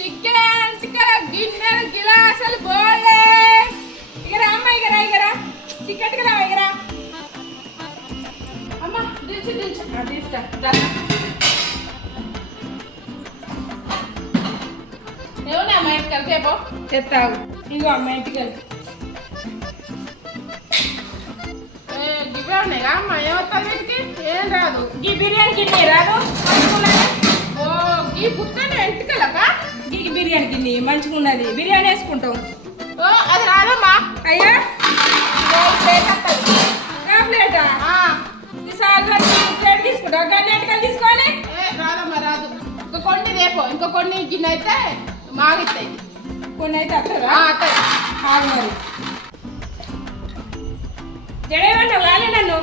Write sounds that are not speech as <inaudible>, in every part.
Chicken chicken గిన్నెలు గిలాసులు బోలే. ఇగరా అమ్మ ఇగరా ఇగరా. అమ్మ దించు ఆ, తీస్తా. ఏమన్నా అమ్మ ఇంటికి సేపు తెస్తావు ఇగో అమ్మ ఇంటికి అమ్మ ఏమవుతుంది వీటికి? ఏం రాదు. ఈ బిర్యానీ గిన్నె రాదు. ఓ ఈ పుట్టని ఎంటికలకా ఈ బిర్యానీ గిన్నె మంచిగా ఉన్నది. బిర్యానీ వేసుకుంటాం ఓ అది రాదమ్మా. అయ్యా. ప్లేట్ ప్లేటా? ఈసారి ప్లేట్ తీసుకుంటాం. గన్ని ఎంటకలు తీసుకోవాలి? రాదమ్మా రాదు. ఇంకో కొన్ని రేపు. ఇంకో కొన్ని గిన్నె అయితే మాగిస్తాయి. కొన్ని అయితే అత్తయ్య. ఆగు మరి. జడేమన్నావు కానీ నన్ను.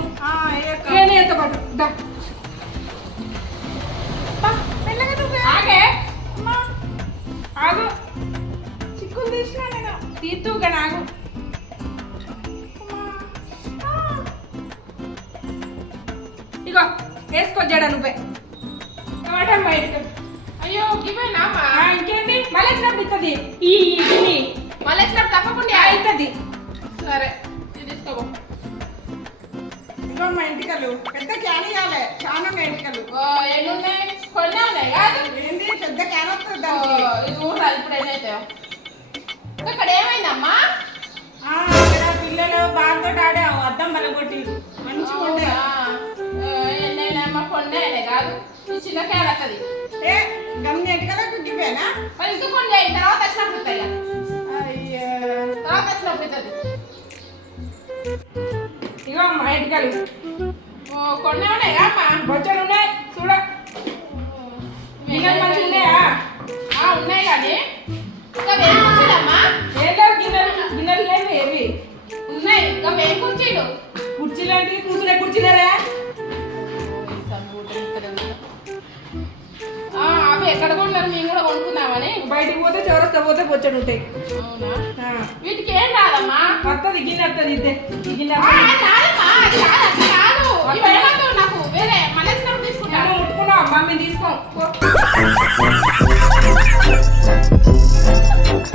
కానీ ఆగు ఇగో వేసుకో జడ నువ్వే. టమాటా బయటకు అయ్యో ఆ, ఇంకేంటి? మళ్ళీ వచ్చినప్పుడు ఇస్తుంది ఈ గిన్నె మళ్ళీ వచ్చినప్పుడు తప్పకుండా అవుతుంది సరే ఇది తీసుకోబో ఇదిగో మా ఇంటికలు. పెద్ద క్యాన్ ఇవ్వాలి చాలా మా ఇంటికలు. ఓ ఎన్ని ఉన్నాయి? కొన్ని ఉన్నాయి కాదు. ఏంది? పెద్ద క్యాన్ వస్తుంది ఇది ఊరాలి ఇప్పుడు ఏదైతాయో ఇక్కడ ఏమైందమ్మా ఆ, ఇక్కడ పిల్లలు బాగా ఆడాము అద్దం బలగొట్టి. మంచిగా ఉండే. కొన్ని అయినాయి కాదు. ఈ చిన్న వస్తుంది ఏ గమ్ని ఇంటికలకు గివ్వేనా మరి ఇంకా కొన్ని అయిన తర్వాత వచ్చినప్పుడు ఇస్తాయి కదా. తర్వాత వచ్చినప్పుడు ఇస్తుంది ఇగో మా ఇంటికలు ఓ కొన్ని ఉన్నాయి అమ్మా. బొచ్చలు ఉన్నాయి చూడ. మంచిగా ఉన్నాయా? ఉన్నాయి? కానీ. ఇంకా వేరు కుర్చీలు అంటే కూర్చునే కుర్చీలేరా ఆ, అవి ఎక్కడ కొన్నారు మేము కూడా కొనుక్కుందామని బయటికి పోతే చౌరస్తా పోతే బొచ్చడు ఉంటాయి. అవునా? వీటికి ఏం రాదమ్మా? వస్తుంది గిన్నె వస్తుంది ఇద్దే గిన్నె నాకు? వేరే వచ్చినప్పుడు తీసుకుంటాను మనం ముట్టుకున్నాం మమ్మీ తీసుకోం. <laughs>